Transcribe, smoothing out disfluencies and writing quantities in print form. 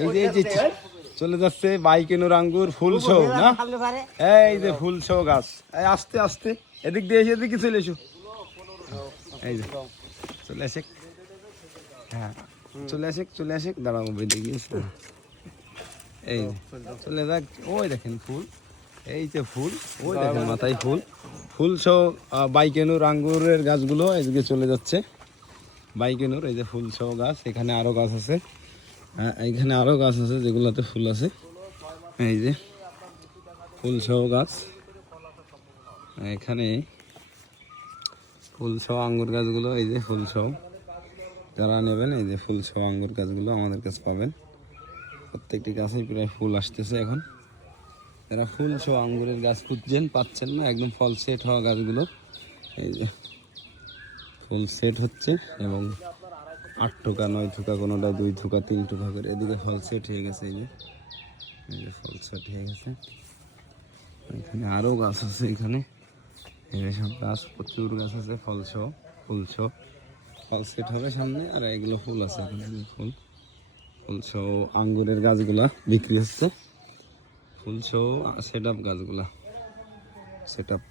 এই যে চলে যাচ্ছে বাইকেনুর আঙ্গুর ফুল শো না, এই যে ফুল শো গাছ। আস্তে আস্তে এদিক দিয়ে এসে এদিকে চলে এসো, এই যে চলে আসে, হ্যাঁ চলে আসে দাঁড়াবো এদিকে, এই চলে যাক। ওই দেখেন ফুল, এই যে ফুল, ওই দেখেন মাথায় ফুল, ফুল শো বাইকেনুর আঙ্গুরের গাছগুলো এদিকে চলে যাচ্ছে। বাইকেনুর এই যে ফুল শো গাছ, এখানে আরো গাছ আছে, এইখানে আরো গাছ আছে যেগুলোতে ফুল আছে, এই যে ফুল শো গাছ, এখানে ফুল শো আঙ্গুর গাছগুলো, এই যে ফুল শো যারা নেবেন, এই যে ফুল শো আঙ্গুর গাছগুলো আমাদের কাছে পাবেন। প্রত্যেকটি গাছেই প্রায় ফুল আসতেছে এখন। যারা ফুল শো আঙ্গুরের গাছ খুঁজছেন পাচ্ছেন না, একদম ফল সেট হওয়া গাছগুলো, এই যে ফুল সেট হচ্ছে এবং 8 থোকা 9 থোকা, কোনোটা 2 থোকা 3 থোকা করে এদিকে ফল সেট হয়ে গেছে। এই যে ফল সেট হয়ে গেছে। এখানে আরও গাছ আছে, এখানে সব গাছ প্রচুর গাছ আছে ফল শো, ফুল শো, ফল সেট হবে সামনে। আর এগুলো ফুল আছে, এখানে ফুল শো আঙ্গুরের গাছগুলা বিক্রি হচ্ছে, ফুল শো সেট আপ গাছগুলা সেট আপ।